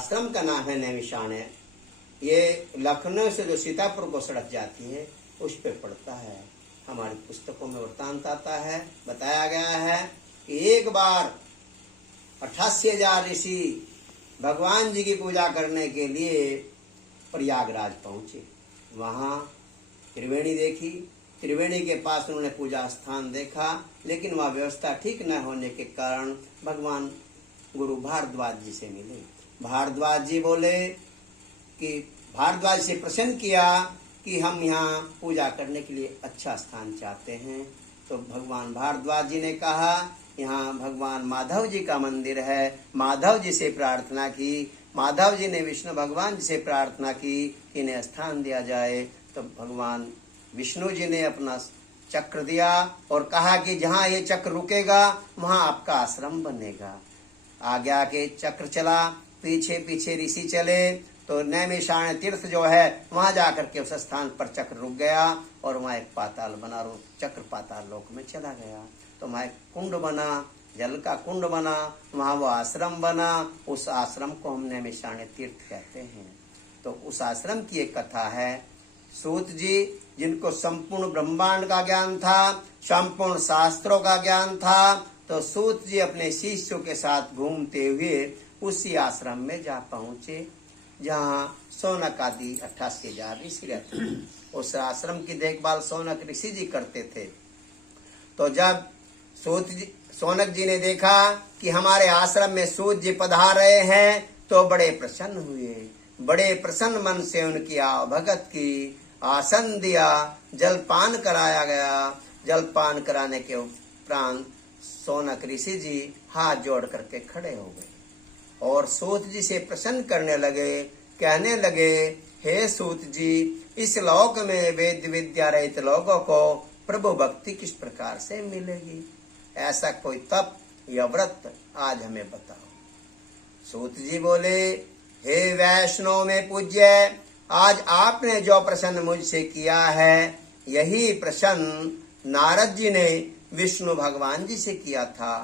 आश्रम का नाम है नैमिषारण्य। ये लखनऊ से जो सीतापुर को सड़क जाती है उस पे पड़ता है। हमारी पुस्तकों में वृत्तांत आता है, बताया गया है कि एक बार 88,000 ऋषि भगवान जी की पूजा करने के लिए प्रयागराज पहुंचे। वहां त्रिवेणी देखी, त्रिवेणी के पास उन्होंने पूजा स्थान देखा, लेकिन वह व्यवस्था ठीक न होने के कारण भगवान गुरु भारद्वाज जी से मिले। भारद्वाज जी बोले कि भारद्वाज से प्रश्न किया कि हम यहाँ पूजा करने के लिए अच्छा स्थान चाहते हैं। तो भगवान भारद्वाज जी ने कहा यहाँ भगवान माधव जी का मंदिर है। माधव जी से प्रार्थना की, माधव जी ने विष्णु भगवान जी से प्रार्थना की कि इन्हें स्थान दिया जाए। तो भगवान विष्णु जी ने अपना चक्र दिया और कहा कि जहाँ ये चक्र रुकेगा वहाँ आपका आश्रम बनेगा। आगे आगे चक्र चला, पीछे पीछे ऋषि चले, तो नैमिषारण्य तीर्थ जो है वहां जाकर के उस स्थान पर चक्र रुक गया और वहां एक पाताल बना, चक्र पाताल लोक में चला गया। तो वहां एक कुंड बना, जल का कुंड बना, वहां वो आश्रम बना। उस आश्रम को हम नैमिषारण्य तीर्थ कहते हैं। तो उस आश्रम की एक कथा है। सूत जी जिनको संपूर्ण ब्रह्मांड का ज्ञान था, संपूर्ण शास्त्रों का ज्ञान था, तो सूत जी अपने शिष्यों के साथ घूमते हुए उसी आश्रम में जा पहुंचे जहाँ सौनक आदि 88,000 ऋषि रहते थे। उस आश्रम की देखभाल सौनक ऋषि जी करते थे। तो जब सौनक जी ने देखा कि हमारे आश्रम में सूत जी पधार रहे हैं तो बड़े प्रसन्न हुए। बड़े प्रसन्न मन से उनकी भगत की, आसन दिया, जलपान कराया गया। जलपान कराने के उपरांत सौनक ऋषि जी हाथ जोड़ करके खड़े हो गए और सूत जी से प्रसन्न करने लगे, कहने लगे, हे सूत जी, इस लोक में वेद विद्या रहित लोगों को प्रभु भक्ति किस प्रकार से मिलेगी? ऐसा कोई तप या व्रत आज हमें बताओ। सूत जी बोले, हे वैष्णव में पूज्य, आज आपने जो प्रश्न मुझसे किया है यही प्रश्न नारद जी ने विष्णु भगवान जी से किया था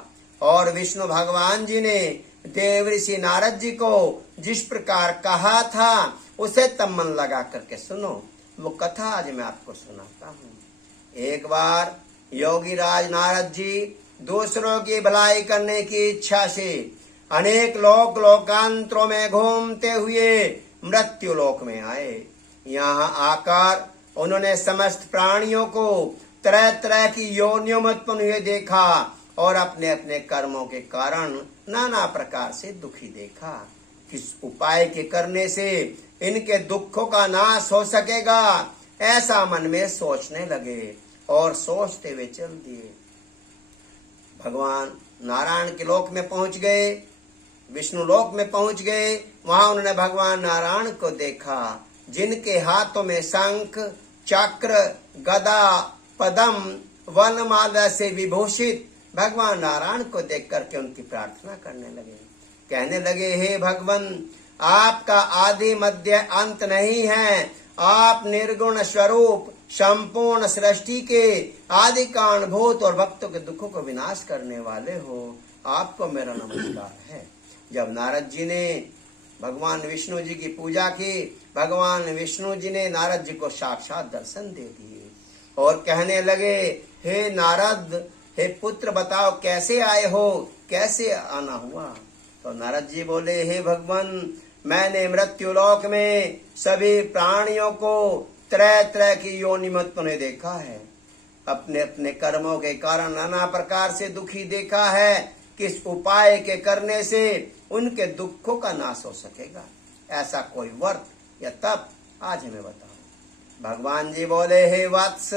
और विष्णु भगवान जी ने देव ऋषि नारद जी को जिस प्रकार कहा था उसे तब मन लगा करके सुनो। वो कथा आज मैं आपको सुनाता हूँ। एक बार योगी राज नारद जी दूसरों की भलाई करने की इच्छा से अनेक लोकांतरों में घूमते हुए मृत्यु लोक में आए। यहाँ आकर उन्होंने समस्त प्राणियों को तरह तरह की योनियों में उत्पन्न हुए देखा और अपने अपने कर्मों के कारण नाना प्रकार से दुखी देखा। किस उपाय के करने से इनके दुखों का नाश हो सकेगा, ऐसा मन में सोचने लगे और सोचते हुए चल दिए। भगवान नारायण के लोक में पहुंच गए, विष्णु लोक में पहुंच गए। वहां उन्होंने भगवान नारायण को देखा जिनके हाथों में शंख, चक्र, गदा, पदम, वनमाला से विभूषित। भगवान नारायण को देख करके उनकी प्रार्थना करने लगे, कहने लगे, हे भगवान, आपका आदि मध्य अंत नहीं है। आप निर्गुण स्वरूप संपूर्ण सृष्टि के आदि कारणभूत और भक्तों के दुखों को विनाश करने वाले हो। आपको मेरा नमस्कार है। जब नारद जी ने भगवान विष्णु जी की पूजा की, भगवान विष्णु जी ने नारद जी को साक्षात दर्शन दे दिए और कहने लगे, हे नारद, हे पुत्र, बताओ कैसे आए हो, कैसे आना हुआ? तो नारद जी बोले, हे भगवान, मैंने मृत्युलोक में सभी प्राणियों को तरह तरह की योनि में उत्पन्न देखा है। अपने अपने कर्मों के कारण नाना प्रकार से दुखी देखा है। किस उपाय के करने से उनके दुखों का नाश हो सकेगा? ऐसा कोई व्रत या तप आज हमें बताओ। भगवान जी बोले, हे वत्स,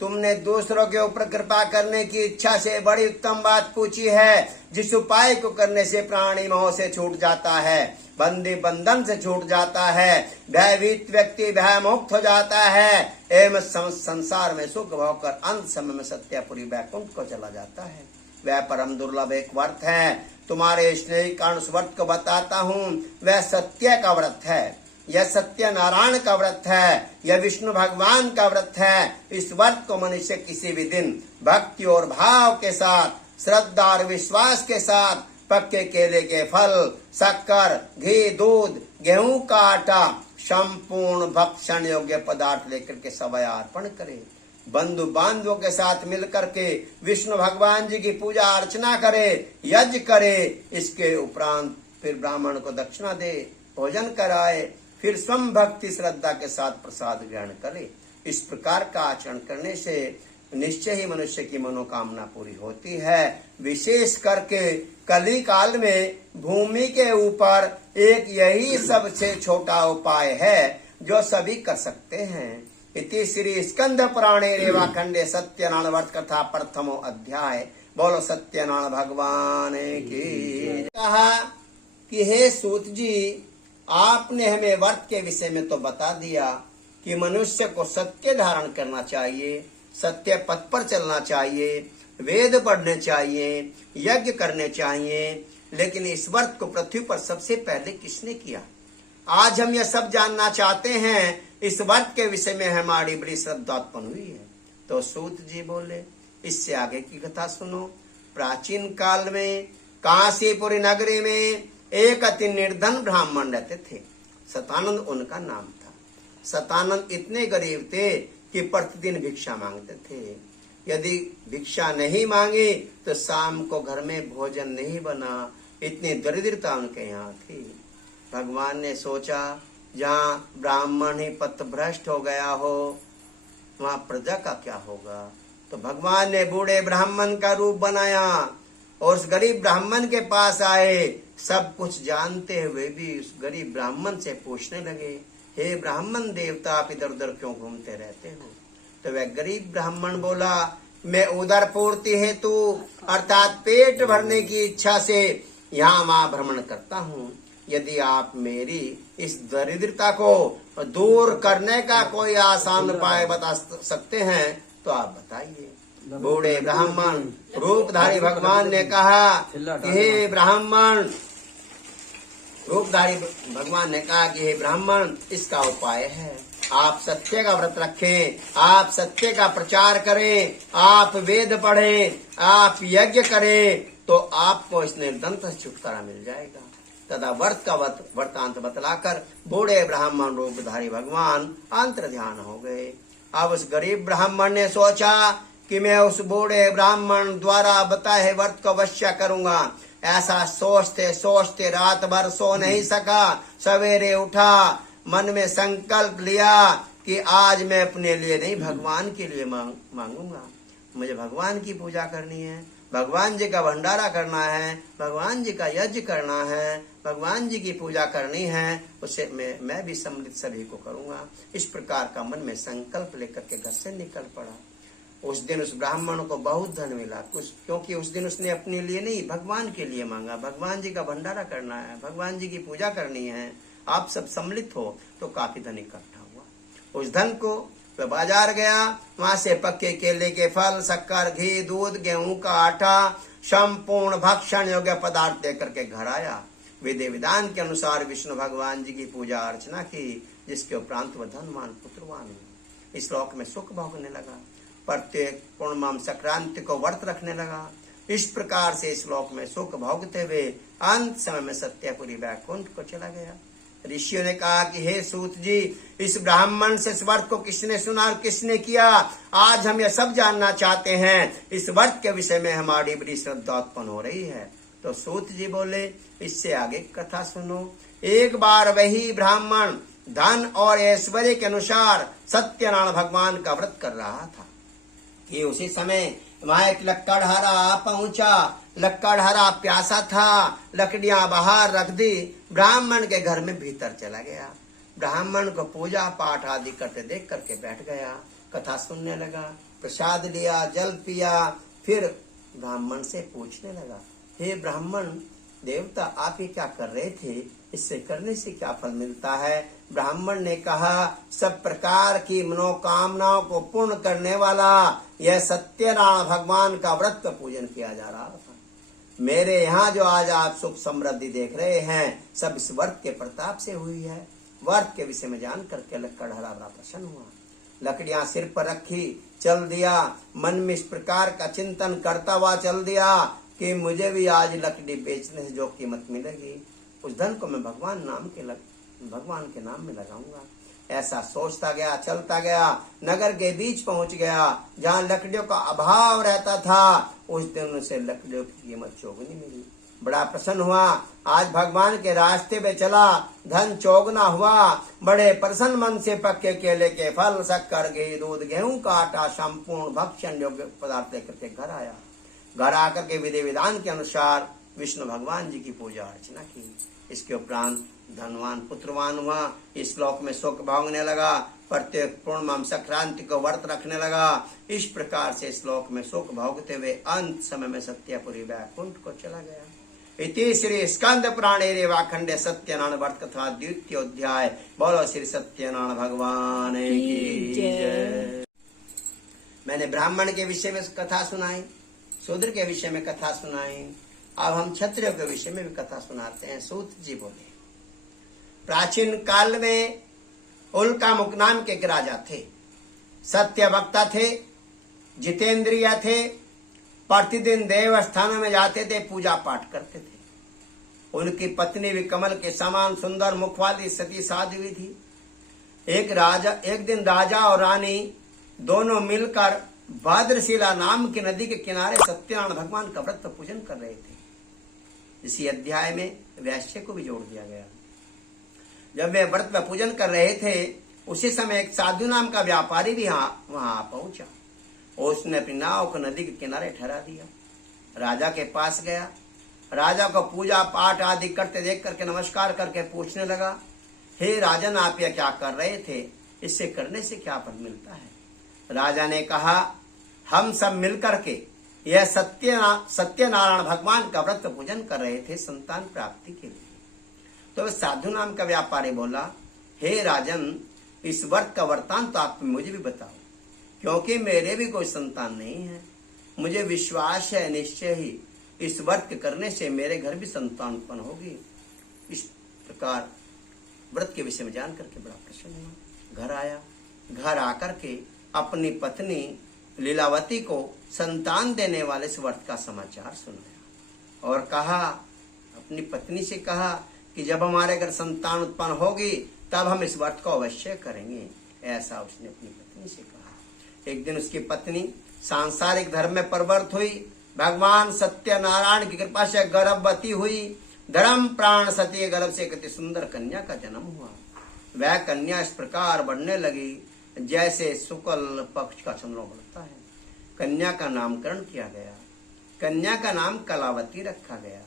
तुमने दूसरों के ऊपर कृपा करने की इच्छा से बड़ी उत्तम बात पूछी है। जिस उपाय को करने से प्राणी मोह से छूट जाता है, बंदी बंधन से छूट जाता है, भयभीत व्यक्ति भय मुक्त हो जाता है एवं संसार में सुख भोगकर अंत समय में सत्यापुरी वैकुंठ को चला जाता है, वह परम दुर्लभ एक व्रत है। तुम्हारे स्नेही कारण उस व्रत को बताता हूँ। वह सत्य का व्रत है, यह सत्य नारायण का व्रत है, यह विष्णु भगवान का व्रत है। इस व्रत को मनुष्य किसी भी दिन भक्ति और भाव के साथ, श्रद्धा और विश्वास के साथ पक्के केले के फल, शक्कर, घी, दूध, गेहूं का आटा, संपूर्ण भक्षण योग्य पदार्थ लेकर के सवय अर्पण करे। बंधु बांधवों के साथ मिलकर के विष्णु भगवान जी की पूजा अर्चना करे, यज्ञ करे। इसके उपरांत फिर ब्राह्मण को दक्षिणा दे, भोजन कराए, फिर स्वयं भक्ति श्रद्धा के साथ प्रसाद ग्रहण करे। इस प्रकार का आचरण करने से निश्चय ही मनुष्य की मनोकामना पूरी होती है। विशेष करके कली काल में भूमि के ऊपर एक यही सबसे छोटा उपाय है जो सभी कर सकते हैं। इति श्री स्कंद पुराणे रेवा खंडे सत्यनारायण व्रत कथा प्रथमो अध्याय। बोलो सत्यनारायण भगवान की। कहा कि हे सूत जी, आपने हमें व्रत के विषय में तो बता दिया कि मनुष्य को सत्य धारण करना चाहिए, सत्य पथ पर चलना चाहिए, वेद पढ़ने चाहिए, यज्ञ करने चाहिए। लेकिन इस व्रत को पृथ्वी पर सबसे पहले किसने किया? आज हम यह सब जानना चाहते हैं। इस व्रत के विषय में हमारी बड़ी श्रद्धा उत्पन्न हुई है। तो सूत जी बोले, इससे आगे की कथा सुनो। प्राचीन काल में काशीपुरी नगरी में एक अति निर्धन ब्राह्मण रहते थे। सतानंद उनका नाम था। सतानंद इतने गरीब थे कि प्रतिदिन भिक्षा मांगते थे। यदि भिक्षा नहीं मांगी तो शाम को घर में भोजन नहीं बना। इतनी दरिद्रता उनके यहाँ थी। भगवान ने सोचा, जहाँ ब्राह्मण ही पथभ्रष्ट हो गया हो वहाँ प्रजा का क्या होगा। तो भगवान ने बूढ़े ब्राह्मण का रूप बनाया और उस गरीब ब्राह्मण के पास आए। सब कुछ जानते हुए भी उस गरीब ब्राह्मण से पूछने लगे, हे ब्राह्मण देवता, आप इधर उधर क्यों घूमते रहते हो? तो वह गरीब ब्राह्मण बोला, मैं उदर पूर्ति हेतु अर्थात पेट भरने की इच्छा से यहाँ वहाँ भ्रमण करता हूँ। यदि आप मेरी इस दरिद्रता को दूर करने का कोई आसान उपाय बता सकते हैं तो आप बताइए। बूढ़े ब्राह्मण रूपधारी भगवान ने कहा कि हे ब्राह्मण, रूपधारी भगवान ने कहा कि हे ब्राह्मण, इसका उपाय है, आप सत्य का व्रत रखें, आप सत्य का प्रचार करें, आप वेद पढ़ें, आप यज्ञ करें, तो आपको इस निर्धनता से छुटकारा मिल जाएगा। तथा व्रत का वृत्तांत बतलाकर बूढ़े ब्राह्मण रूपधारी भगवान अंतर ध्यान हो गए। अब उस गरीब ब्राह्मण ने सोचा कि मैं उस बूढ़े ब्राह्मण द्वारा बताए व्रत को अवश्य करूंगा। ऐसा सोचते सोचते रात भर सो नहीं सका। सवेरे उठा, मन में संकल्प लिया कि आज मैं अपने लिए नहीं भगवान के लिए मांगूंगा। मुझे भगवान की पूजा करनी है, भगवान जी का भंडारा करना है, भगवान जी का यज्ञ करना है, भगवान जी की पूजा करनी है। उससे मैं भी सम्मिलित सभी को करूंगा। इस प्रकार का मन में संकल्प लेकर के घर से निकल पड़ा। उस दिन उस ब्राह्मण को बहुत धन मिला, क्योंकि उस दिन उसने अपने लिए नहीं भगवान के लिए मांगा। भगवान जी का भंडारा करना है, भगवान जी की पूजा करनी है, आप सब सम्मिलित हो। तो काफी धन इकट्ठा हुआ। उस धन को वह बाजार गया, वहां से पक्के केले के फल, शक्कर, घी, दूध, गेहूं का आटा, संपूर्ण भक्षण योग्य पदार्थ लेकर के घर आया। विधि विधान के अनुसार विष्णु भगवान जी की पूजा अर्चना की, जिसके उपरांत वह धनवान पुत्रवान हुआ। इस श्लोक में सुख भोगने लगा। प्रत्येक पूर्णिमा संक्रांति को व्रत रखने लगा। इस प्रकार से इस श्लोक में सुख भोगते हुए अंत समय में सत्यपुरी वैकुंठ को चला गया। ऋषियों ने कहा कि हे सूत जी, इस ब्राह्मण से इस व्रत को किसने सुना और किसने किया? आज हम यह सब जानना चाहते हैं। इस व्रत के विषय में हमारी बड़ी श्रद्धा उत्पन्न हो रही है। तो सूत जी बोले, इससे आगे कथा सुनो। एक बार वही ब्राह्मण धन और ऐश्वर्य के अनुसार सत्यनारायण भगवान का व्रत कर रहा था कि उसी समय वहां एक लक्कड़हारा आ पहुंचा। लक्कड़हारा प्यासा था, लकड़ियां बाहर रख दी, ब्राह्मण के घर में भीतर चला गया। ब्राह्मण को पूजा पाठ आदि करते देख करके बैठ गया, कथा सुनने लगा, प्रसाद लिया, जल पिया। फिर ब्राह्मण से पूछने लगा, हे ब्राह्मण देवता, आप ये क्या कर रहे थे? इससे करने से क्या फल मिलता है? ब्राह्मण ने कहा, सब प्रकार की मनोकामनाओं को पूर्ण करने वाला यह सत्यनारायण भगवान का व्रत का पूजन किया जा रहा था। मेरे यहाँ जो आज आप सुख समृद्धि देख रहे हैं, सब इस व्रत के प्रताप से हुई है। व्रत के विषय में जान करके लक्कड़हारा बड़ा प्रसन्न हुआ। लकड़ियां सिर पर रखी, चल दिया। मन में इस प्रकार का चिंतन करता हुआ चल दिया। कि मुझे भी आज लकड़ी बेचने से जो कीमत मिलेगी उस धन को मैं भगवान के नाम में लगाऊंगा। ऐसा सोचता गया, चलता गया, नगर के बीच पहुंच गया जहां लकड़ियों का अभाव रहता था। उस दिन उसे लकड़ियों की कीमत चौगुनी मिली। बड़ा प्रसन्न हुआ, आज भगवान के रास्ते पे चला, धन चौगुना हुआ। बड़े प्रसन्न मन से पक्के केले के फल, शक्कर, घी, दूध, गेहूं का आटा, संपूर्ण भक्षण योग्य पदार्थ लेकर के घर आया। घर आकर के विधि विधान के अनुसार विष्णु भगवान जी की पूजा अर्चना की। इसके उपरांत धनवान पुत्रवान हुआ। इस श्लोक में शोक भागने लगा, प्रत्येक पूर्णिमा संक्रांति को व्रत रखने लगा। इस प्रकार से श्लोक में शोक भोगते हुए अंत समय में सत्यपुरी वैकुंठ को चला गया। इति श्री स्कंद पुराणे रेवाखंडे सत्यनारायण व्रत कथा द्वितीय अध्याय। बोलो श्री सत्यनारायण भगवान की जय। मैंने ब्राह्मण के विषय में कथा सुनाई, शूद्र के विषय में कथा सुनाई, अब हम क्षत्रियों के विषय में भी कथा सुनाते हैं। सूत जी बोले, प्राचीन काल में उल्कामुख नाम के एक राजा थे। सत्य वक्ता थे, जितेंद्रिय थे, प्रतिदिन देव स्थानों में जाते थे, पूजा पाठ करते थे। उनकी पत्नी भी कमल के समान सुंदर मुख वाली सती साध्वी थी। एक दिन राजा और रानी दोनों मिलकर भाद्रशिला नाम की नदी के किनारे सत्यनारायण भगवान का व्रत पूजन कर रहे थे। इसी अध्याय में वैश्य को भी जोड़ दिया गया। जब वे व्रत में पूजन कर रहे थे, उसी समय एक साधु नाम का व्यापारी भी वहां पहुंचा। उसने अपनी नाव को नदी के किनारे ठहरा दिया। राजा के पास गया, राजा को पूजा पाठ आदि करते देख करके नमस्कार करके पूछने लगा, हे राजन, आप यह क्या कर रहे थे? इससे करने से क्या फल मिलता है? राजा ने कहा, हम सब मिलकर के यह सत्यनारायण भगवान का व्रत पूजन कर रहे थे संतान प्राप्ति के लिए। तो साधु नाम का व्यापारी बोला, हे राजन, इस व्रत का वृत्तांत तो आप मुझे भी बताओ, क्योंकि मेरे भी कोई संतान नहीं है। मुझे विश्वास है निश्चय ही इस व्रत करने से मेरे घर भी संतान उत्पन्न होगी। इस प्रकार व्रत के विषय में जान करके बड़ा प्रसन्न हुआ। घर आया, घर आकर के अपनी पत्नी लीलावती को संतान देने वाले इस व्रत का समाचार सुनाया और कहा, अपनी पत्नी से कहा कि जब हमारे घर संतान उत्पन्न होगी तब हम इस व्रत को अवश्य करेंगे। ऐसा उसने अपनी पत्नी से कहा। एक दिन उसकी पत्नी सांसारिक धर्म में प्रवृत्त हुई, भगवान सत्यनारायण की कृपा से गर्भवती हुई। धर्म प्राण सती गर्भ से कितनी सुंदर कन्या का जन्म हुआ। वह कन्या इस प्रकार बढ़ने लगी जैसे शुक्ल पक्ष का चंद्रमा बढ़ता है। कन्या का नामकरण किया गया, कन्या का नाम कलावती रखा गया।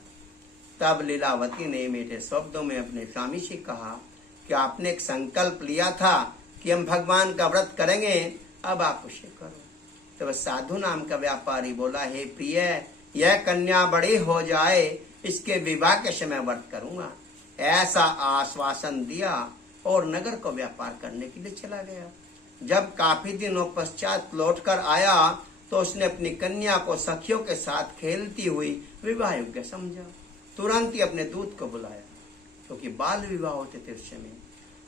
तब लीलावती ने मीठे शब्दों में अपने स्वामी से कहा कि आपने एक संकल्प लिया था कि हम भगवान का व्रत करेंगे, अब आप उसे करो। तब साधु नाम का व्यापारी बोला, हे प्रिय, यह कन्या बड़ी हो जाए, इसके विवाह के समय व्रत करूंगा। ऐसा आश्वासन दिया और नगर को व्यापार करने के लिए चला गया। जब काफी दिनों पश्चात लौटकर आया तो उसने अपनी कन्या को सखियों के साथ खेलती हुई विवाह योग्य समझा। तुरंत ही अपने दूत को बुलाया, क्योंकि बाल विवाह होते थे उस समय।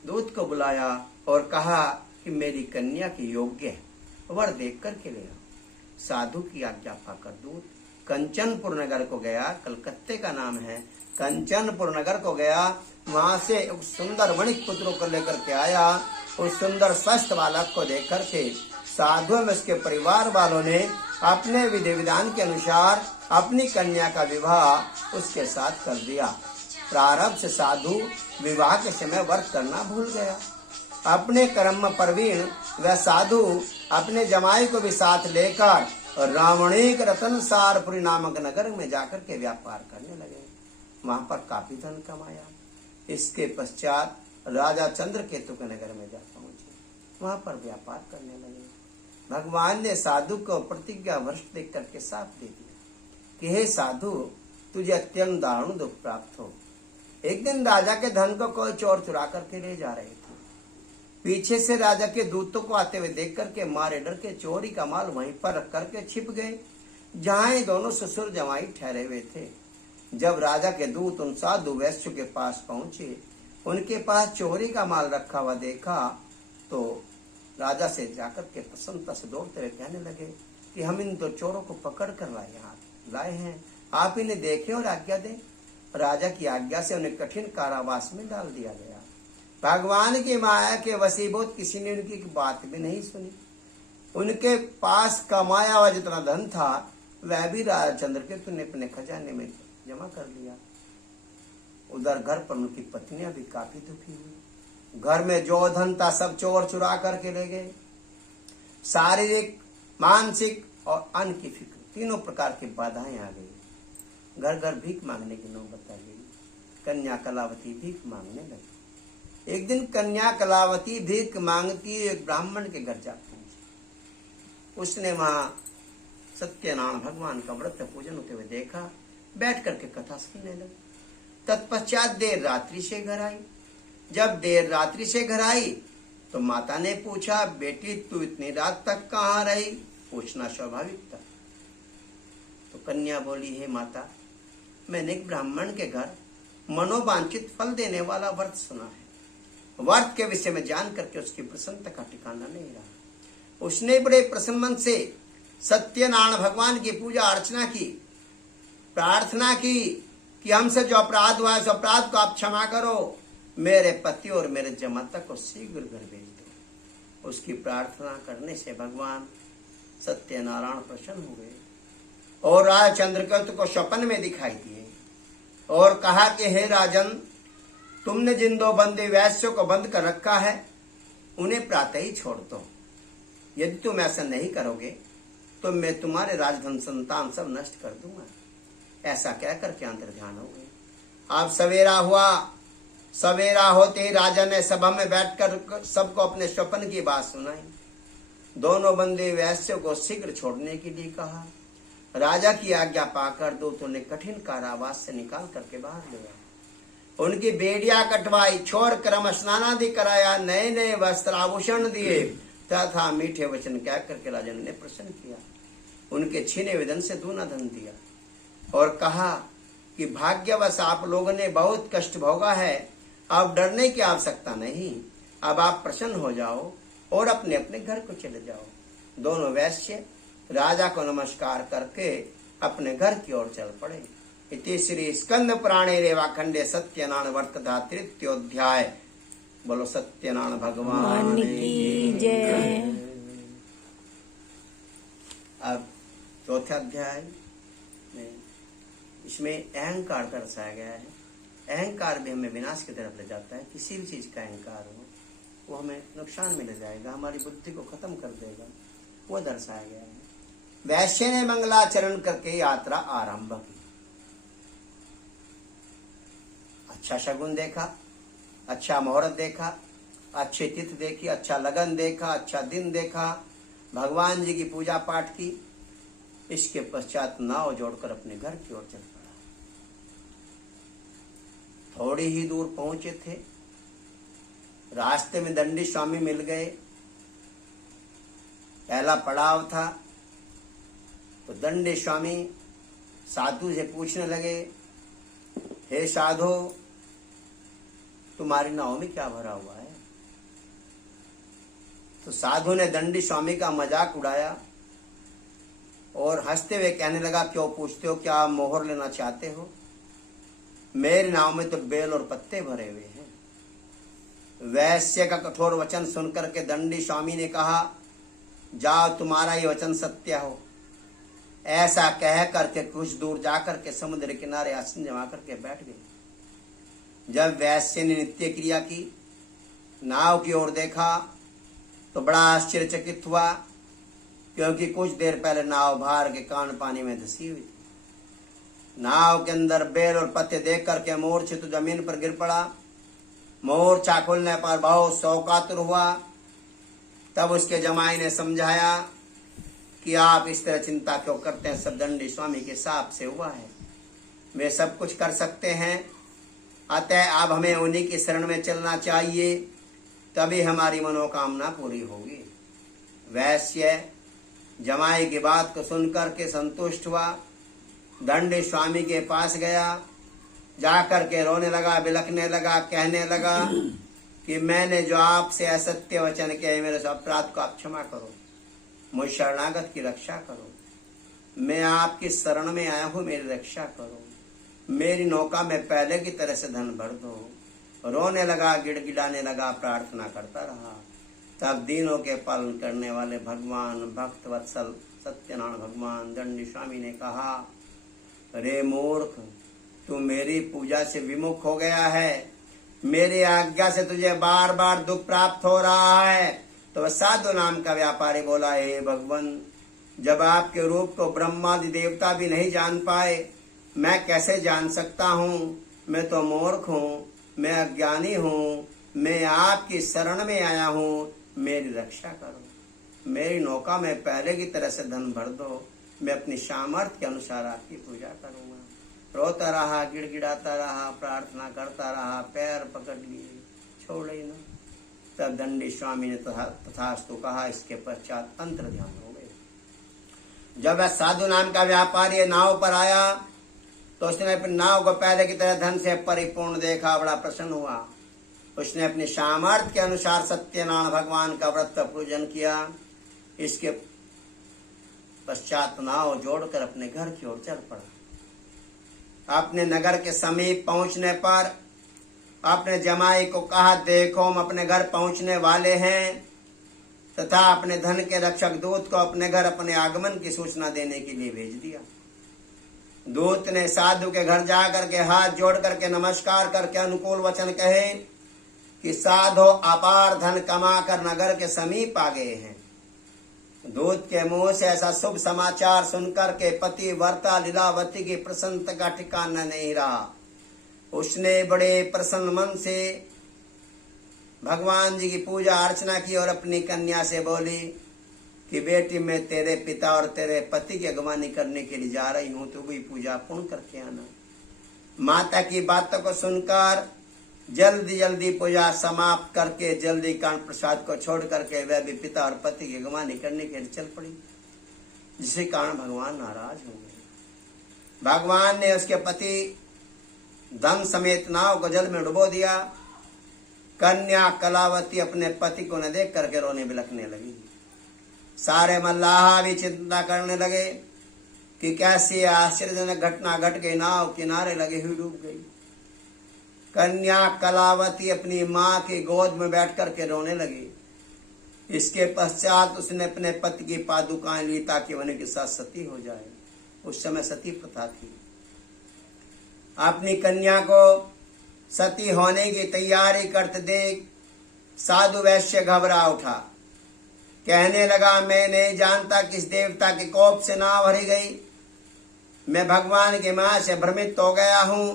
दूत को बुलाया और कहा कि मेरी कन्या की योग्य है, वर देख करके ले आओ। साधु की आज्ञा पाकर दूत कंचनपुर नगर को गया, कलकत्ते का नाम है। कंचनपुर नगर को गया, वहां से एक सुंदर वणिक पुत्रों को लेकर के आया। उस सुंदर स्वस्थ बालक को देख करके साधु में उसके परिवार वालों ने अपने विधि विधान के अनुसार अपनी कन्या का विवाह उसके साथ कर दिया। प्रारंभ से साधु विवाह के समय व्रत करना भूल गया। अपने कर्म प्रवीण वह साधु अपने जमाई को भी साथ लेकर रावणिक रतन सारपुरी नामक नगर में जाकर के व्यापार करने लगे। वहां पर काफी धन कमाया। इसके पश्चात राजा चंद्रकेतु के नगर में जा पहुंचे, वहां पर व्यापार करने लगे। भगवान ने साधु को प्रतिज्ञा वर्ष देख करके साफ दे दिया कि हे साधु, तुझे अत्यंत दारुण दुख प्राप्त हो। एक दिन राजा के धन को कोई चोर चुरा करके ले जा रहे थे। पीछे से राजा के दूतों को आते हुए देख करके मारे डर के चोरी का माल वहीं पर रख करके छिप गए, जहां ये दोनों ससुर जमाई ठहरे हुए थे। जब राजा के दूत उन साधु वैश्य के पास पहुंचे, उनके पास चोरी का माल रखा हुआ देखा तो राजा से जाकर के प्रसन्नता से दौड़ते हुए कहने लगे कि हम इन दो चोरों को पकड़ कर लाए हैं, आप इन्हें देखें और आज्ञा दें। राजा की आज्ञा से उन्हें कठिन कारावास में डाल दिया गया। भगवान की माया के वशीभूत किसी ने उनकी बात भी नहीं सुनी। उनके पास कमाया हुआ जितना धन था वह भी राजा चंद्रकेतु ने अपने खजाने में जमा कर लिया। उधर घर पर उनकी पत्नियां भी काफी दुखी हुई। घर में जो धन था सब चोर चुरा करके ले गए। शारीरिक, मानसिक और अन्न की फिक्र, तीनों प्रकार की बाधाएं आ गई। घर घर भीख मांगने की नौबत आ गई। कन्या कलावती भीख मांगने लगी। एक दिन कन्या कलावती भीख मांगती एक ब्राह्मण के घर जा पहुंची। उसने वहां सत्यनारायण भगवान का व्रत पूजन होते हुए देखा, बैठ करके कथा सुनने लगी। तत्पश्चात देर रात्रि से घर आई। जब देर रात्रि से घर आई तो माता ने पूछा, बेटी तू इतनी रात तक कहाँ रही? पूछना स्वाभाविक था। तो कन्या बोली, हे माता, मैंने एक ब्राह्मण के घर मनोवांछित फल देने वाला व्रत सुना है। व्रत के विषय में जान करके उसकी प्रसन्नता का ठिकाना नहीं रहा। उसने बड़े प्रसन्न मन से सत्यनारायण भगवान की पूजा अर्चना की, प्रार्थना की कि हमसे जो अपराध हुआ है उस अपराध को आप क्षमा करो, मेरे पति और मेरे जमाता को शीघ्र घर भेज दो। उसकी प्रार्थना करने से भगवान सत्यनारायण प्रसन्न हो गए और राजा चंद्रकेतु को स्वप्न में दिखाई दिए और कहा कि हे राजन, तुमने जिन 2 बंदी वैश्यों को बंद कर रखा है उन्हें प्रातः ही छोड़ दो। यदि तुम ऐसा नहीं करोगे तो मैं तुम्हारे राजधन संतान सब नष्ट कर दूंगा। ऐसा कहकर के अंतर ध्यान हो गए। अब सवेरा हुआ। सवेरा होते ही राजा ने सभा में बैठकर सबको अपने स्वप्न की बात सुनाई। दोनों बंदे वैश्यों को शीघ्र छोड़ने के लिए कहा। राजा की आज्ञा पाकर दूतों ने कठिन कारावास से निकाल करके बाहर ले आए। उनकी बेड़ियां कटवाई, छोड़ क्रम स्नान आदि कराया, नए नए वस्त्र आभूषण दिए तथा मीठे वचन कह करके राजा ने प्रसन्न किया। उनके छीने हुए धन से दूना धन दिया और कहा कि भाग्यवश आप लोगों ने बहुत कष्ट भोगा है, अब डरने की आवश्यकता नहीं। अब आप प्रसन्न हो जाओ और अपने अपने घर को चले जाओ। दोनों वैश्य राजा को नमस्कार करके अपने घर की ओर चल पड़े। इति श्री स्कंद पुराणे रेवाखंडे सत्यनारायण वर्तधा 3य अध्याय। बोलो सत्यनारायण भगवान की जय। अब 4थे अध्याय में इसमें अहंकार दर्शाया गया है। अहंकार भी हमें विनाश की तरफ ले जाता है। किसी भी चीज का अहंकार हो वो हमें नुकसान में ले जाएगा, हमारी बुद्धि को खत्म कर देगा, वो दर्शाया गया है। वैश्य ने मंगलाचरण करके यात्रा आरंभ की। अच्छा शगुन देखा, अच्छा मुहूर्त देखा, अच्छी तिथि देखी, अच्छा लगन देखा, अच्छा दिन देखा, भगवान जी की पूजा पाठ की। इसके पश्चात नाव जोड़कर अपने घर की ओर चल पड़ा। थोड़ी ही दूर पहुंचे थे, रास्ते में दंडी स्वामी मिल गए। पहला पड़ाव था तो दंडी स्वामी साधु से पूछने लगे, हे साधु, तुम्हारी नाव में क्या भरा हुआ है? तो साधु ने दंडी स्वामी का मजाक उड़ाया और हंसते हुए कहने लगा, क्यों पूछते हो, क्या मोहर लेना चाहते हो? मेरी नाव में तो बेल और पत्ते भरे हुए हैं। वैश्य का कठोर वचन सुनकर के दंडी स्वामी ने कहा, जाओ, तुम्हारा ये वचन सत्य हो। ऐसा कह करके कुछ दूर जाकर के समुद्र किनारे आसन जमा करके बैठ गए। जब वैश्य ने नित्य क्रिया की, नाव की ओर देखा तो बड़ा आश्चर्यचकित हुआ, क्योंकि कुछ देर पहले नाव भार के कान पानी में धसी हुई थी। नाव के अंदर बेल और पत्ते देख करके मूर्छित तो जमीन पर गिर पड़ा। मोर्चा खुलने पर बहुत शोकातुर हुआ। तब उसके जमाई ने समझाया कि आप इस तरह चिंता क्यों करते हैं, सब दंडी स्वामी के साप से हुआ है, वे सब कुछ कर सकते हैं, अतः अब हमें उन्हीं की शरण में चलना चाहिए, तभी हमारी मनोकामना पूरी होगी। वैश्य जमाई की बात को सुनकर के संतुष्ट हुआ, दंडी स्वामी के पास गया, जाकर के रोने लगा, बिलखने लगा, कहने लगा कि मैंने जो आपसे असत्य वचन किया, मेरे अपराध को आप क्षमा करो, मुझ शरणागत की रक्षा करो। मैं आपकी शरण में आया हूँ, मेरी रक्षा करो, मेरी नौका में पहले की तरह से धन भर दो। रोने लगा, गिड़गिड़ाने लगा, प्रार्थना करता रहा। तब दीनों के पालन करने वाले भगवान भक्त वत्सल सत्यनारायण भगवान दंडी स्वामी ने कहा, रे मूर्ख, तू मेरी पूजा से विमुख हो गया है, मेरी आज्ञा से तुझे बार बार दुख प्राप्त हो रहा है। तो वह साधु नाम का व्यापारी बोला, हे भगवान, जब आपके रूप को ब्रह्मादि देवता भी नहीं जान पाए, मैं कैसे जान सकता हूँ? मैं तो मूर्ख हूँ, मैं अज्ञानी हूँ, मैं आपकी शरण में आया हूँ, मेरी रक्षा करो, मेरी नौका में पहले की तरह से धन भर दो, मैं अपनी सामर्थ्य के अनुसार आपकी पूजा करूंगा। रोता रहा, गिड़गिड़ाता रहा, प्रार्थना करता रहा, पैर पकड़ लिए, छोड़े ही ना। तब दंडी स्वामी ने तथास्तु कहा। इसके पश्चात अंतर ध्यान हो गए। जब वह साधु नाम का व्यापारी नाव पर आया तो उसने अपनी नाव को पहले की तरह धन से परिपूर्ण देखा, बड़ा प्रसन्न हुआ। उसने अपने सामर्थ्य के अनुसार सत्यनारायण भगवान का व्रत पूजन किया। इसके पश्चात नाव जोड़कर अपने घर की ओर चल पड़ा। अपने नगर के समीप पहुंचने पर अपने जमाई को कहा, देखो हम अपने घर पहुंचने वाले हैं, तथा अपने धन के रक्षक दूत को अपने घर अपने आगमन की सूचना देने के लिए भेज दिया। दूत ने साधु के घर जाकर के हाथ जोड़ करके नमस्कार करके अनुकूल वचन कहे कि साधु अपार धन कमाकर नगर के समीप आ गए हैं। दूत के मुंह से ऐसा शुभ समाचार सुनकर के पति वर्ता लीलावती की प्रसन्नता का ठिकाना नहीं रहा। उसने बड़े प्रसन्न मन से भगवान जी की पूजा अर्चना की और अपनी कन्या से बोली कि बेटी, मैं तेरे पिता और तेरे पति की अगवानी करने के लिए जा रही हूँ, तू भी पूजा पूर्ण करके आना। माता की बातों को सुनकर जल्दी जल्दी पूजा समाप्त करके जल्दी कान प्रसाद को छोड़ करके वह भी पिता और पति की अगवानी करने के लिए चल पड़ी, जिसके कारण भगवान नाराज हो गए। भगवान ने उसके पति धन समेत नाव को जल में डुबो दिया। कन्या कलावती अपने पति को न देख करके रोने बिलखने लगी। सारे मल्लाह भी चिंता करने लगे कि कैसी आश्चर्यजनक घटना घट गई। नाव किनारे लगी हुई डूब गई। कन्या कलावती अपनी माँ की गोद में बैठ करके रोने लगी। इसके पश्चात उसने अपने पति की पादुकाएं ली ताकि उन्हीं के साथ सती हो जाए। उस समय सती प्रथा थी। अपनी कन्या को सती होने की तैयारी करते देख साधु वैश्य घबरा उठा। कहने लगा, मैं नहीं जानता किस देवता के कोप से नाव भरी गई। मैं भगवान की मां से भ्रमित हो गया हूं।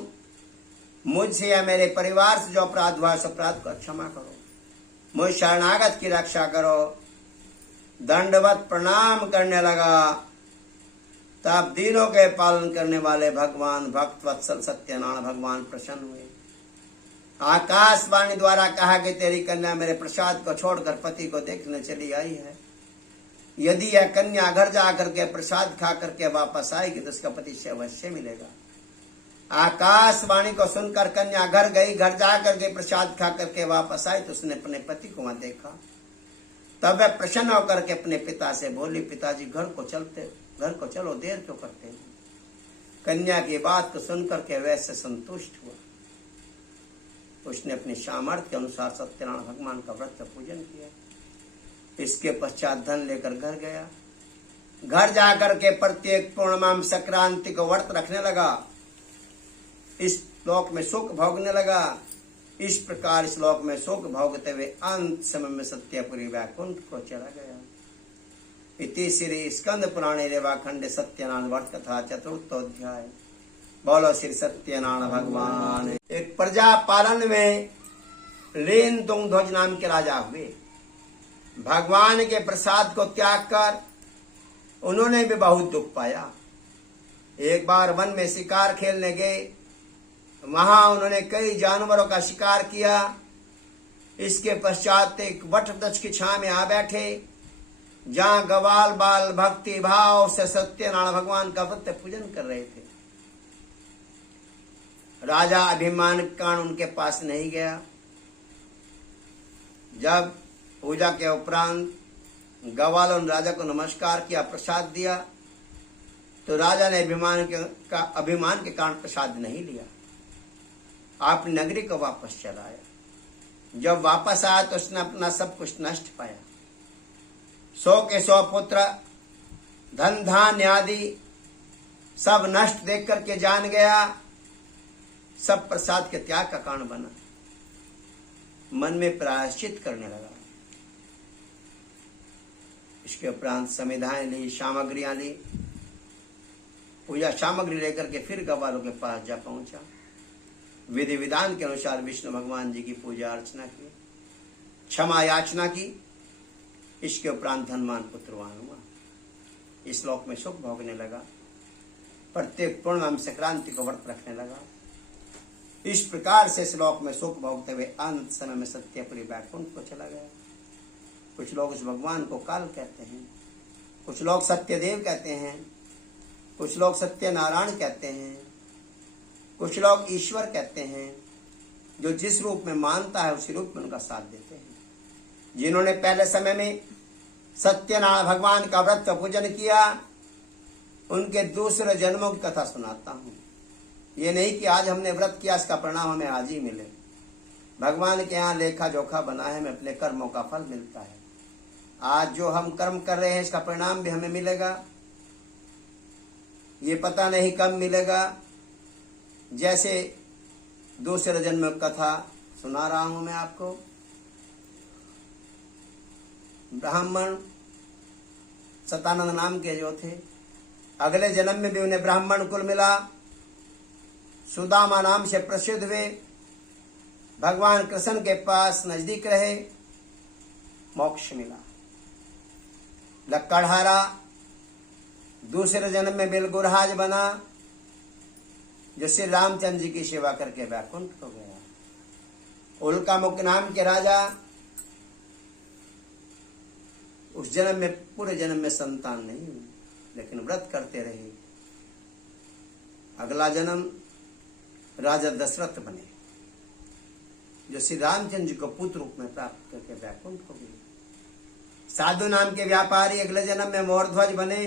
मुझसे या मेरे परिवार से जो अपराध हुआ उस अपराध को क्षमा करो, मुझ शरणागत की रक्षा करो। दंडवत प्रणाम करने लगा। तब दीनों के पालन करने वाले भगवान भक्त वत्सल सत्यनारायण भगवान प्रसन्न हुए। आकाशवाणी द्वारा कहा कि तेरी कन्या मेरे प्रसाद को छोड़कर पति को देखने चली आई है। यदि यह कन्या घर जाकर के प्रसाद खा करके वापस आएगी तो उसका पति से अवश्य मिलेगा। आकाशवाणी को सुनकर कन्या घर गई। घर जाकर के प्रसाद खा करके वापस आई तो उसने अपने पति को वहां देखा। तब वह प्रसन्न होकर के अपने पिता से बोली, पिताजी घर को चलो, देर क्यों करते हैं। कन्या की बात को सुनकर के वैसे संतुष्ट हुआ। उसने अपने सामर्थ्य के अनुसार सत्यनारायण भगवान का व्रत पूजन किया। इसके पश्चात धन लेकर घर गया। घर जाकर के प्रत्येक पूर्णिमा संक्रांति को व्रत रखने लगा। इस लोक में सुख भोगने लगा। इस प्रकार इस लोक में सुख भोगते हुए अंत समय में सत्यपुरी वैकुंठ को चला गया। इति श्री स्कंद पुराणे रेवाखंडे सत्यनारायण व्रत कथा चतुर्थोध्याय। बोलो श्री सत्यनारायण भगवान। एक प्रजा पालन में लीन तुंगध्वज नाम के राजा हुए। भगवान के प्रसाद को त्याग कर उन्होंने भी बहुत दुख पाया। एक बार वन में शिकार खेलने गए। वहां उन्होंने कई जानवरों का शिकार किया। इसके पश्चात एक वट वृक्ष की छां में आ बैठे, जहां ग्वाल बाल भक्ति भाव से सत्यनारायण भगवान का व्रत पूजन कर रहे थे। राजा अभिमान के कारण उनके पास नहीं गया। जब पूजा के उपरांत ग्वालों ने राजा को नमस्कार किया, प्रसाद दिया, तो राजा ने अभिमान के कारण प्रसाद नहीं लिया, अपनी नगरी को वापस चला आया। जब वापस आया तो उसने अपना सब कुछ नष्ट पाया। 100 के 100 पुत्र, धन धान्य आदि सब नष्ट देख करके जान गया, सब प्रसाद के त्याग का कारण बना। मन में प्रायश्चित करने लगा। इसके उपरांत समिधाएं ली, सामग्रियां ली, पूजा सामग्री लेकर के फिर ग्वालों के पास जा पहुंचा। विधि विधान के अनुसार विष्णु भगवान जी की पूजा अर्चना की, क्षमा याचना की। इसके उपरांत धनवान पुत्रवान हुआ। इस श्लोक में सुख भोगने लगा। प्रत्येक पूर्णिमा संक्रांति को व्रत रखने लगा। इस प्रकार से श्लोक में सुख भोगते हुए अंत समय में सत्यपुरी वैकुंठ को चला गया। कुछ लोग उस भगवान को काल कहते हैं, कुछ लोग सत्यदेव कहते हैं, कुछ लोग सत्यनारायण कहते हैं, कुछ लोग ईश्वर कहते हैं। जो जिस रूप में मानता है उसी रूप में उनका साथ देते हैं। जिन्होंने पहले समय में सत्यनारायण भगवान का व्रत पूजन किया, उनके दूसरे जन्मों की कथा सुनाता हूं। ये नहीं कि आज हमने व्रत किया, इसका परिणाम हमें आज ही मिले। भगवान के यहाँ लेखा जोखा बना है, हमें अपने कर्मों का फल मिलता है। आज जो हम कर्म कर रहे हैं इसका परिणाम भी हमें मिलेगा, ये पता नहीं कब मिलेगा। जैसे दूसरे जन्म कथा सुना रहा हूं मैं आपको। ब्राह्मण सतानंद नाम के जो थे, अगले जन्म में भी उन्हें ब्राह्मण कुल मिला, सुदामा नाम से प्रसिद्ध हुए, भगवान कृष्ण के पास नजदीक रहे, मोक्ष मिला। लक्कड़हारा दूसरे जन्म में बिलगुरहाज बना, जो श्री रामचंद्र जी की सेवा करके वैकुंठ हो गया। उल्कामुख नाम के राजा उस जन्म में, पूरे जन्म में संतान नहीं हुई, लेकिन व्रत करते रहे। अगला जन्म राजा दशरथ बने, जो श्री रामचंद्र जी को पुत्र रूप में प्राप्त करके वैकुंठ हो गए। साधु नाम के व्यापारी अगले जन्म में मोरध्वज बने,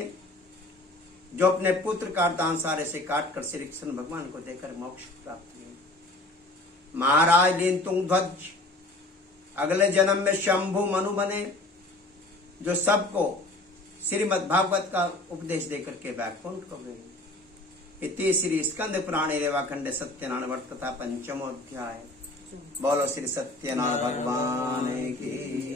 जो अपने पुत्र का दान सारे से काट कर श्री कृष्ण भगवान को देकर मोक्ष प्राप्त किए। महाराज लीनतुंग ध्वज अगले जन्म में शंभु मनु बने, जो सबको श्रीमद् भागवत का उपदेश देकर के वैकुंठ हो गए। इति श्री स्कंद पुराणे रेवाखंडे सत्यनारायण व्रत तथा पंचमोध्याय। बोलो श्री सत्यनारायण भगवान की।